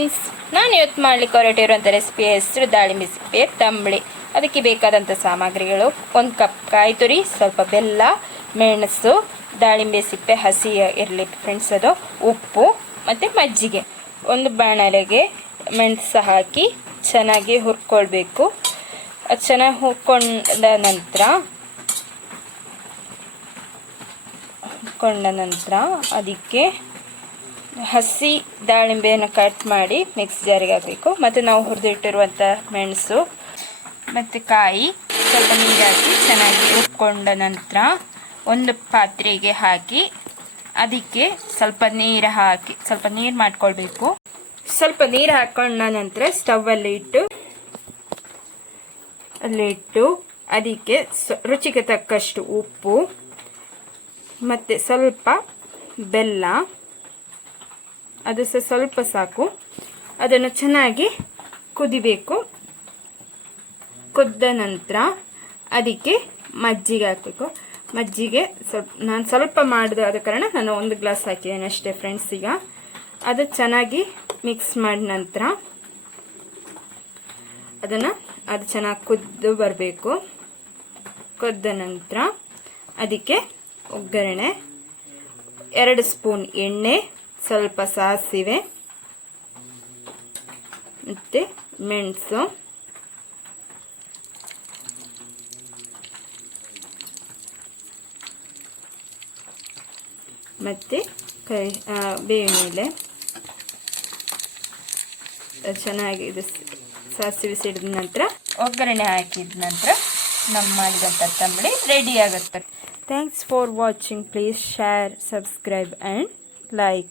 Friends, ನಾನು ಇವತ್ತು ಮಾಡಲಿಕ್ಕೆ ಹೊರಟಿರುವಂಥ ರೆಸಿಪಿ ಹೆಸರು ದಾಳಿಂಬೆ ಸಿಪ್ಪೆ ತಂಬಳಿ. ಅದಕ್ಕೆ ಬೇಕಾದಂಥ ಸಾಮಗ್ರಿಗಳು: 1 ಕಪ್ ಕಾಯಿ ತುರಿ, ಸ್ವಲ್ಪ ಬೆಲ್ಲ, ಮೆಣಸು, ದಾಳಿಂಬೆ ಸಿಪ್ಪೆ ಹಸಿ ಇರಲಿ ಫ್ರೆಂಡ್ಸ್, ಅದು ಉಪ್ಪು ಮತ್ತು ಮಜ್ಜಿಗೆ. ಒಂದು ಬಾಣಲೆಗೆ ಮೆಣಸು ಹಾಕಿ ಚೆನ್ನಾಗಿ ಹುರ್ಕೊಳ್ಬೇಕು. ಅದು ಚೆನ್ನಾಗಿ ಹುರ್ಕೊಂಡ ನಂತರ ಅದಕ್ಕೆ ಹಸಿ ದಾಳಿಂಬೆಯನ್ನು ಕಟ್ ಮಾಡಿ ಮಿಕ್ಸ್ ಜಾರಿಗೆ ಹಾಕಬೇಕು. ಮತ್ತು ನಾವು ಹುರಿದಿಟ್ಟಿರುವಂಥ ಮೆಣಸು ಮತ್ತು ಕಾಯಿ ಸ್ವಲ್ಪ ನೀರು ಹಾಕಿ ಚೆನ್ನಾಗಿ ರುಬ್ಕೊಂಡ ನಂತರ ಒಂದು ಪಾತ್ರೆಗೆ ಹಾಕಿ ಅದಕ್ಕೆ ಸ್ವಲ್ಪ ನೀರು ಮಾಡ್ಕೊಳ್ಬೇಕು. ಸ್ವಲ್ಪ ನೀರು ಹಾಕೊಂಡ ನಂತರ ಸ್ಟವ್ವಲ್ಲಿ ಇಟ್ಟು ಅದಕ್ಕೆ ರುಚಿಗೆ ತಕ್ಕಷ್ಟು ಉಪ್ಪು ಮತ್ತು ಸ್ವಲ್ಪ ಬೆಲ್ಲ, ಅದು ಸ್ವಲ್ಪ ಸಾಕು. ಅದನ್ನು ಚೆನ್ನಾಗಿ ಕುದಿಬೇಕು. ಕುದ್ದ ನಂತರ ಅದಕ್ಕೆ ಮಜ್ಜಿಗೆ ಹಾಕಬೇಕು. ಮಜ್ಜಿಗೆ ನಾನು ಸ್ವಲ್ಪ ಮಾಡಿದೆ, ಆದ ಕಾರಣ ನಾನು 1 ಗ್ಲಾಸ್ ಹಾಕಿದ್ದೇನೆ ಅಷ್ಟೇ ಫ್ರೆಂಡ್ಸ್. ಈಗ ಅದು ಚೆನ್ನಾಗಿ ಮಿಕ್ಸ್ ಮಾಡಿದ ನಂತರ ಅದು ಚೆನ್ನಾಗಿ ಕುದ್ದು ಬರಬೇಕು. ಕುದ್ದ ನಂತರ ಅದಕ್ಕೆ ಒಗ್ಗರಣೆ: 2 ಸ್ಪೂನ್ ಎಣ್ಣೆ, ಸ್ವಲ್ಪ ಸಾಸಿವೆ ಮತ್ತು ಮೆಣಸು, ಮತ್ತು ಬೇವಿನ ಎಲೆ. ಚೆನ್ನಾಗಿ ಇದು ಸಾಸಿವೆ ಸಿಡಿದ ನಂತರ ಒಗ್ಗರಣೆ ಹಾಕಿದ ನಂತರ ನಮ್ಮ ಮಾಡಿದಂಥ ತಂಬಳಿ ರೆಡಿ ಆಗುತ್ತೆ. Thanks for watching. Please share, subscribe and like.